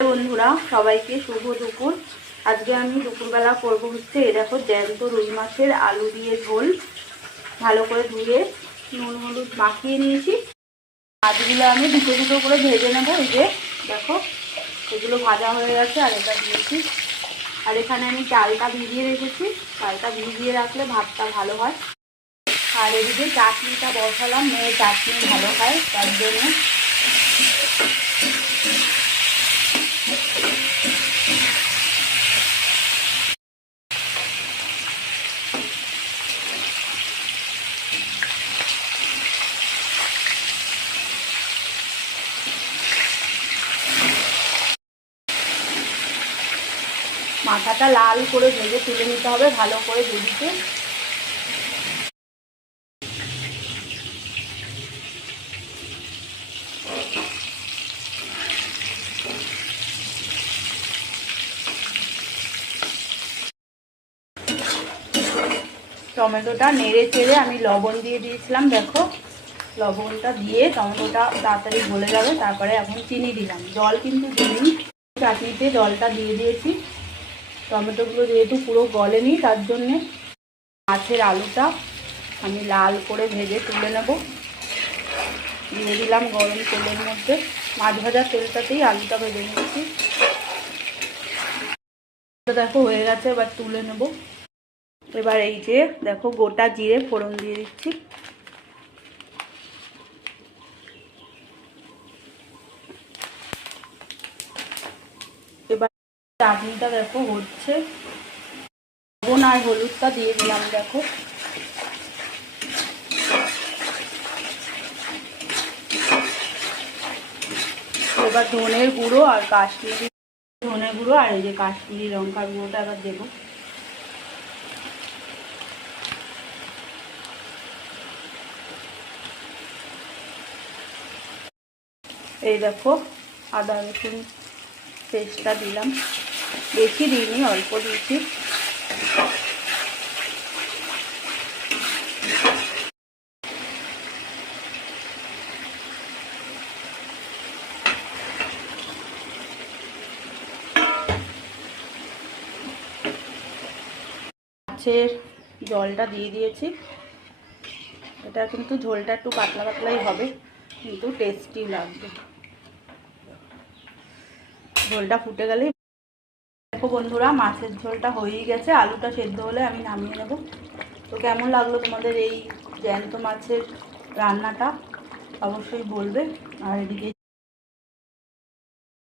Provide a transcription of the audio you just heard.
বন্ধুরা সবাইকে শুভ দুপুর। আজকে আমি দুপুরবেলা করব হচ্ছে দেখো জ্যান্ত রুই মাছের আলু দিয়ে ঝোল। ভালো করে ধুয়ে নুন হলুদ মাখিয়ে নিয়েছি। মাছগুলো আমি দুটো দুটো করে ভেজে নেবো। এই যে দেখো এগুলো ভাজা হয়ে গেছে আর এটা দিয়েছি। আর এখানে আমি চালটা ভিজিয়ে রেখেছি। চালটা ভিজিয়ে রাখলে ভাতটা ভালো হয়। আর এদিকে চাটনিটা বসালাম, মেয়ে চাটনি ভালো খায় তার জন্য। মাথাটা লাল করে ভেজে তুলে নিতে হবে ভালো করে ভেজে। টমেটোটা নেড়ে চেড়ে আমি লবণ দিয়ে দিয়েছিলাম। দেখো লবণটা দিয়ে টমেটোটা তাড়াতাড়ি গলে যাবে। তারপরে এখন চিনি দিলাম, জল কিন্তু দিইনি। চাটনিতে জলটা দিয়ে দিয়েছি। টমেটোগুলো যেহেতু পুরো গলেনি তার জন্যে মাছের আলুটা আমি লাল করে ভেজে তুলে নেব। দিয়ে দিলাম গরম তেলের মধ্যে। মাছ ভাজার তেলটাতেই আলুটা ভেজে নিয়েছি। দেখো হয়ে গেছে, এবার তুলে নেব। এবার এই যে দেখো গোটা জিরে ফোড়ন দিয়ে দিচ্ছি। এবার চাটনিটা দেখো হচ্ছে, লবণ আর হলুদটা দিয়ে দিলাম। দেখো এবার ধনের গুঁড়ো আর কাশ্মীরি ধনের গুঁড়ো আর এই যে কাশ্মীরি লঙ্কার গুঁড়োটা এবার দেবো। এই দেখো আদা রসুন পেস্টটা দিলাম, বেশি দিইনি, অল্প দিয়েছি। মাছের জলটা দিয়ে দিয়েছি। এটা কিন্তু ঝোলটা একটু পাতলা পাতলাই হবে, কিন্তু টেস্টি লাগবে। ঝোলটা ফুটে গেলেই দেখো বন্ধুরা মাছের ঝোলটা হয়েই গেছে। আলুটা সেদ্ধ হলে আমি নামিয়ে নেব। তো কেমন লাগলো তোমাদের এই জ্যান্ত মাছের রান্নাটা অবশ্যই বলবে। আর এদিকে